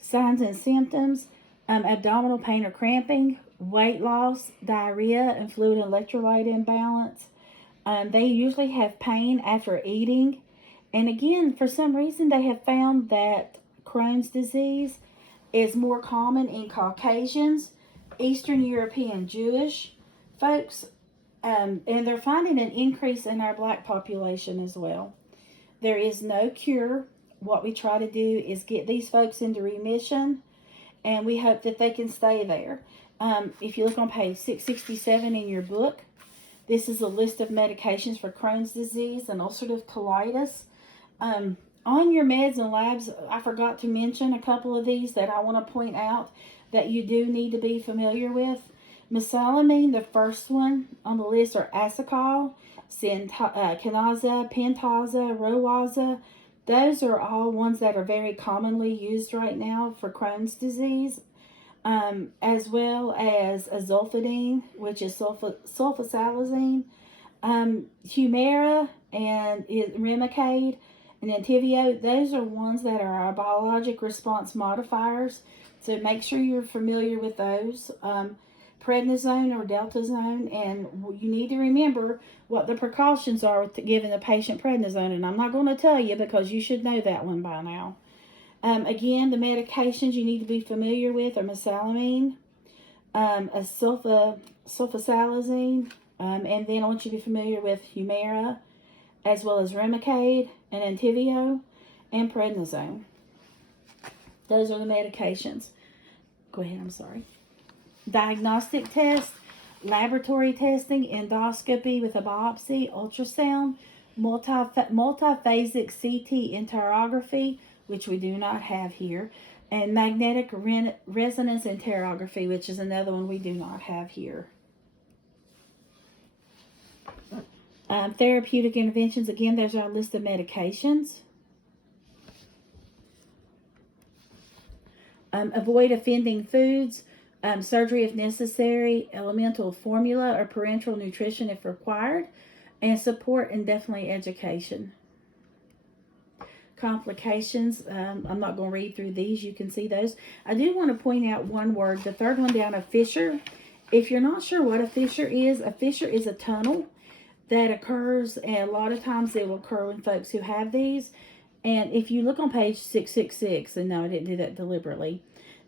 Signs and symptoms: abdominal pain or cramping, weight loss, diarrhea, and fluid and electrolyte imbalance. They usually have pain after eating. And again, for some reason, they have found that Crohn's disease is more common in Caucasians, Eastern European Jewish folks, and they're finding an increase in our black population as well. There is no cure. What we try to do is get these folks into remission, and we hope that they can stay there. If you look on page 667 in your book, this is a list of medications for Crohn's disease and ulcerative colitis. On your meds and labs, I forgot to mention a couple of these that I want to point out that you do need to be familiar with. Mesalamine, the first one on the list, are Asacol, Kinaza, Pentaza, Rowaza. Those are all ones that are very commonly used right now for Crohn's disease, as well as azolfidine, which is sulfasalazine, Humira, and Remicade, and Entyvio. Those are ones that are our biologic response modifiers, so make sure you're familiar with those. Prednisone or deltazone, and you need to remember what the precautions are with giving the patient prednisone, and I'm not going to tell you because you should know that one by now. Again, the medications you need to be familiar with are mesalamine, a sulfasalazine, and then I want you to be familiar with Humira, as well as Remicade and Entyvio and prednisone. Those are the medications. Go ahead, I'm sorry. Diagnostic tests: laboratory testing, endoscopy with a biopsy, ultrasound, multiphasic CT enterography, which we do not have here, and magnetic resonance enterography, which is another one we do not have here. Therapeutic interventions: again, there's our list of medications. Avoid offending foods. Surgery if necessary, elemental formula or parenteral nutrition if required, and support and definitely education. Complications: I'm not going to read through these, you can see those. I do want to point out one word, the third one down, a fissure. If you're not sure what a fissure is a tunnel that occurs, and a lot of times they will occur in folks who have these. And if you look on page 666, and no, I didn't do that deliberately.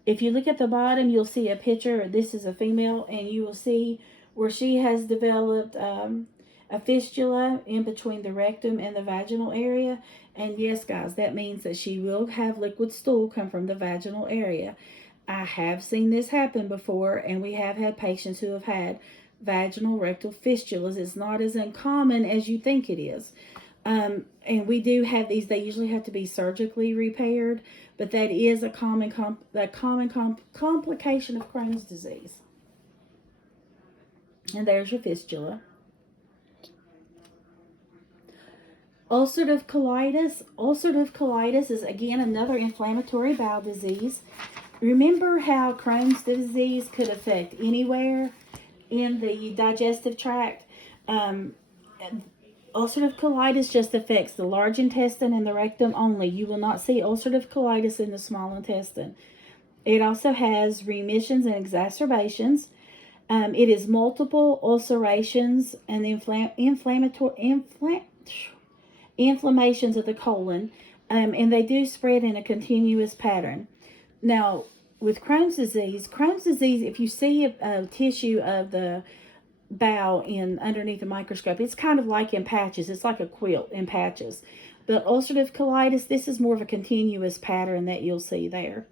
If you look at the bottom, you'll see a picture. This is a female, and you will see where she has developed a fistula in between the rectum and the vaginal area. And yes, guys, that means that she will have liquid stool come from the vaginal area. I have seen this happen before, and we have had patients who have had vaginal rectal fistulas. It's not as uncommon as you think it is. And we do have these. They usually have to be surgically repaired, but that is a common complication of Crohn's disease. And there's your fistula. Ulcerative colitis. Ulcerative colitis is, again, another inflammatory bowel disease. Remember how Crohn's disease could affect anywhere in the digestive tract? Ulcerative colitis just affects the large intestine and the rectum only. You will not see ulcerative colitis in the small intestine. It also has remissions and exacerbations. It is multiple ulcerations and inflammations of the colon, and they do spread in a continuous pattern. Now, with Crohn's disease, if you see a tissue of the bowel underneath the microscope, it's kind of like in patches. It's like a quilt in patches. But ulcerative colitis, this is more of a continuous pattern that you'll see there.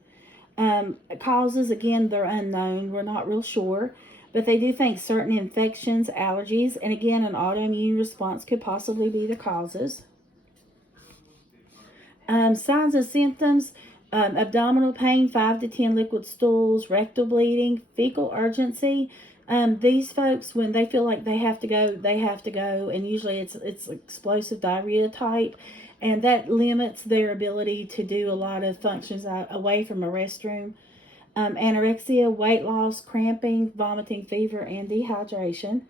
Causes, again, they're unknown. We're not real sure. But they do think certain infections, allergies, and again, an autoimmune response could possibly be the causes. Signs and symptoms: abdominal pain, 5 to 10 liquid stools, rectal bleeding, fecal urgency. These folks, when they feel like they have to go, and usually it's explosive diarrhea type, and that limits their ability to do a lot of functions away from a restroom. Anorexia, weight loss, cramping, vomiting, fever, and dehydration.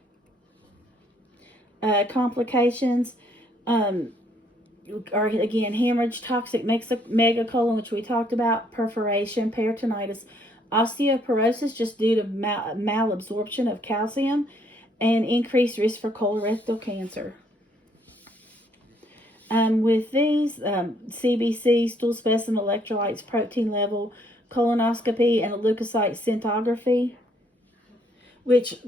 Complications: are again hemorrhage, toxic megacolon, which we talked about, perforation, peritonitis, osteoporosis just due to malabsorption of calcium, and increased risk for colorectal cancer. With these, CBC, stool specimen, electrolytes, protein level, colonoscopy, and a leukocyte scintigraphy, which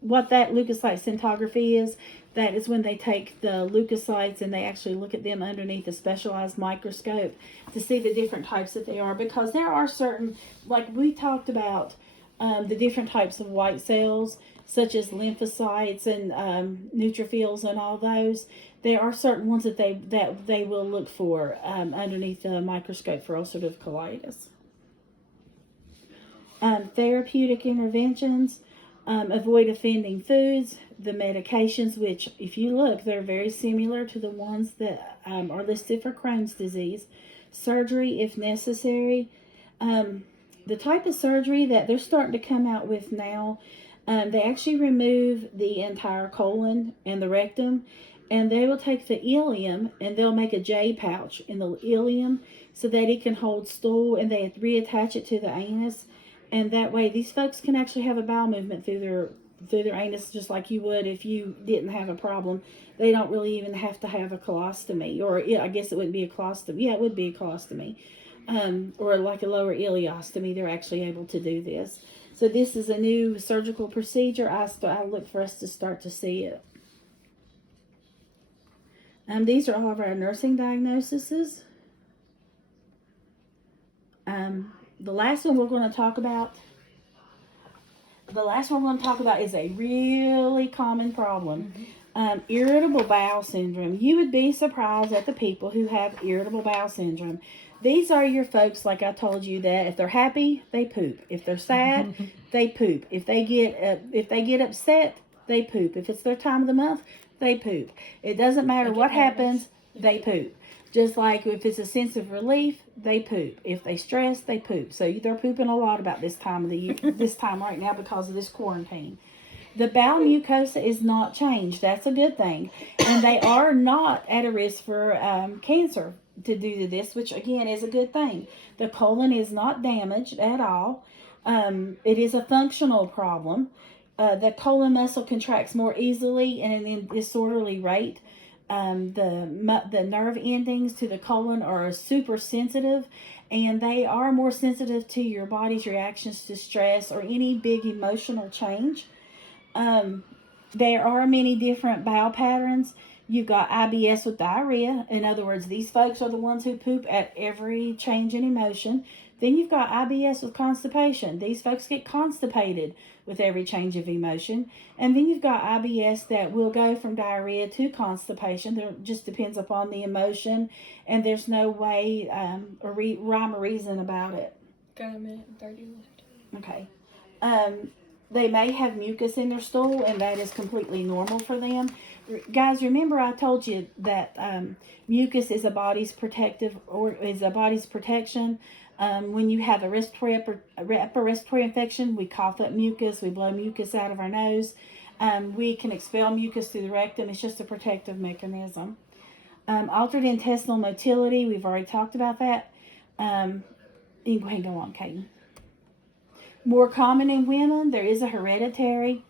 what that leukocyte scintigraphy is, that is when they take the leukocytes and they actually look at them underneath a specialized microscope to see the different types that they are, because there are certain, like we talked about, the different types of white cells, such as lymphocytes and neutrophils and all those. There are certain ones that they will look for underneath the microscope for ulcerative colitis. Therapeutic interventions, avoid offending foods, the medications, which if you look, they're very similar to the ones that are listed for Crohn's disease. Surgery if necessary. The type of surgery that they're starting to come out with now, they actually remove the entire colon and the rectum, and they will take the ileum and they'll make a J pouch in the ileum so that it can hold stool, and they reattach it to the anus, and that way these folks can actually have a bowel movement through their anus just like you would if you didn't have a problem. They don't really even have to have a colostomy, or I guess it wouldn't be a colostomy. Yeah, it would be a colostomy, or like a lower ileostomy. They're actually able to do this. So this is a new surgical procedure. I look for us to start to see it. These are all of our nursing diagnoses. The last one we're going to talk about is a really common problem. Irritable bowel syndrome. You would be surprised at the people who have irritable bowel syndrome. These are your folks, like I told you, that if they're happy, they poop. If they're sad, they poop. If they get upset, they poop. If it's their time of the month, they poop. It doesn't matter what happens, they poop. Just like if it's a sense of relief, they poop. If they stress, they poop. So they're pooping a lot about this time of the year, this time right now, because of this quarantine. The bowel mucosa is not changed. That's a good thing. And they are not at a risk for cancer due to this, which again is a good thing. The colon is not damaged at all. It is a functional problem. The colon muscle contracts more easily and in a disorderly rate. The nerve endings to the colon are super sensitive, and they are more sensitive to your body's reactions to stress or any big emotional change. There are many different bowel patterns. You've got IBS with diarrhea. In other words, these folks are the ones who poop at every change in emotion. Then you've got IBS with constipation. These folks get constipated with every change of emotion. And then you've got IBS that will go from diarrhea to constipation. It just depends upon the emotion, and there's no way or rhyme or reason about it. Got a minute and 30 left. Okay. They may have mucus in their stool, and that is completely normal for them. Guys, remember I told you that mucus is a body's protection. When you have a upper respiratory infection, we cough up mucus, we blow mucus out of our nose. We can expel mucus through the rectum. It's just a protective mechanism. Altered intestinal motility, we've already talked about that. You can go ahead and go on, Kaden. More common in women, there is a hereditary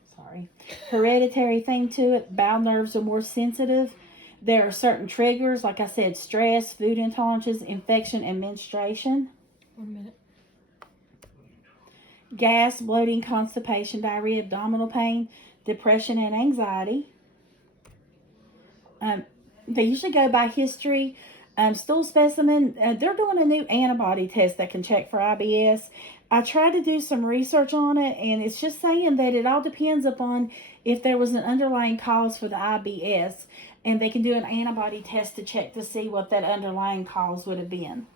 thing to it. Bowel nerves are more sensitive. There are certain triggers, like I said, stress, food intolerances, infection, and menstruation. 1 minute. Gas, bloating, constipation, diarrhea, abdominal pain, depression, and anxiety. They usually go by history. Stool specimen, they're doing a new antibody test that can check for IBS. I tried to do some research on it, and it's just saying that it all depends upon if there was an underlying cause for the IBS, and they can do an antibody test to check to see what that underlying cause would have been.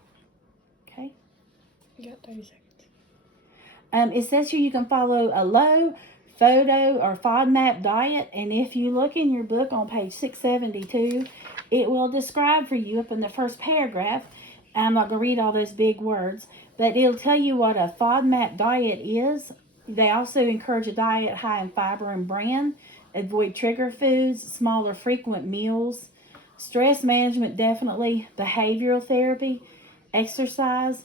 Okay? You got 30 seconds. It says here you can follow a low, photo, or FODMAP diet, and if you look in your book on page 672, it will describe for you up in the first paragraph. I'm not going to read all those big words, but it'll tell you what a FODMAP diet is. They also encourage a diet high in fiber and bran, avoid trigger foods, smaller frequent meals. Stress management, definitely. Behavioral therapy, exercise,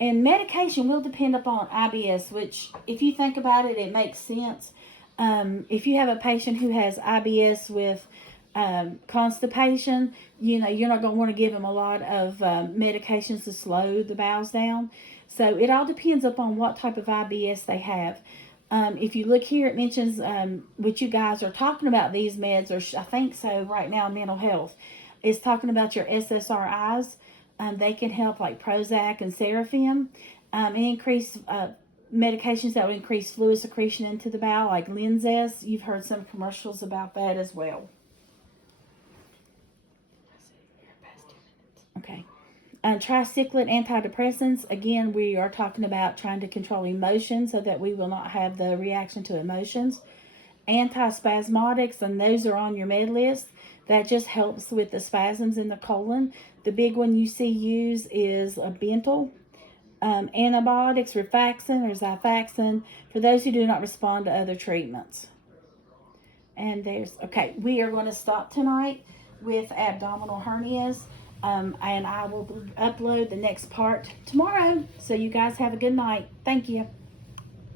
and medication will depend upon IBS, which, if you think about it, it makes sense. If you have a patient who has IBS with constipation, you know, you're not going to want to give them a lot of medications to slow the bowels down. So it all depends upon what type of IBS they have. If you look here, it mentions what you guys are talking about these meds, or I think so right now, mental health. It's talking about your SSRIs. They can help, like Prozac and Seraphim, and increase medications that would increase fluid secretion into the bowel, like Linzess. You've heard some commercials about that as well. Okay. Tricyclic antidepressants, again, we are talking about trying to control emotions so that we will not have the reaction to emotions. Antispasmodics, and those are on your med list. That just helps with the spasms in the colon. The big one you see used is a Bentyl. Antibiotics, rifaximin or Xifaxan, for those who do not respond to other treatments. And okay, we are going to stop tonight with abdominal hernias. And I will upload the next part tomorrow. So you guys have a good night. Thank you.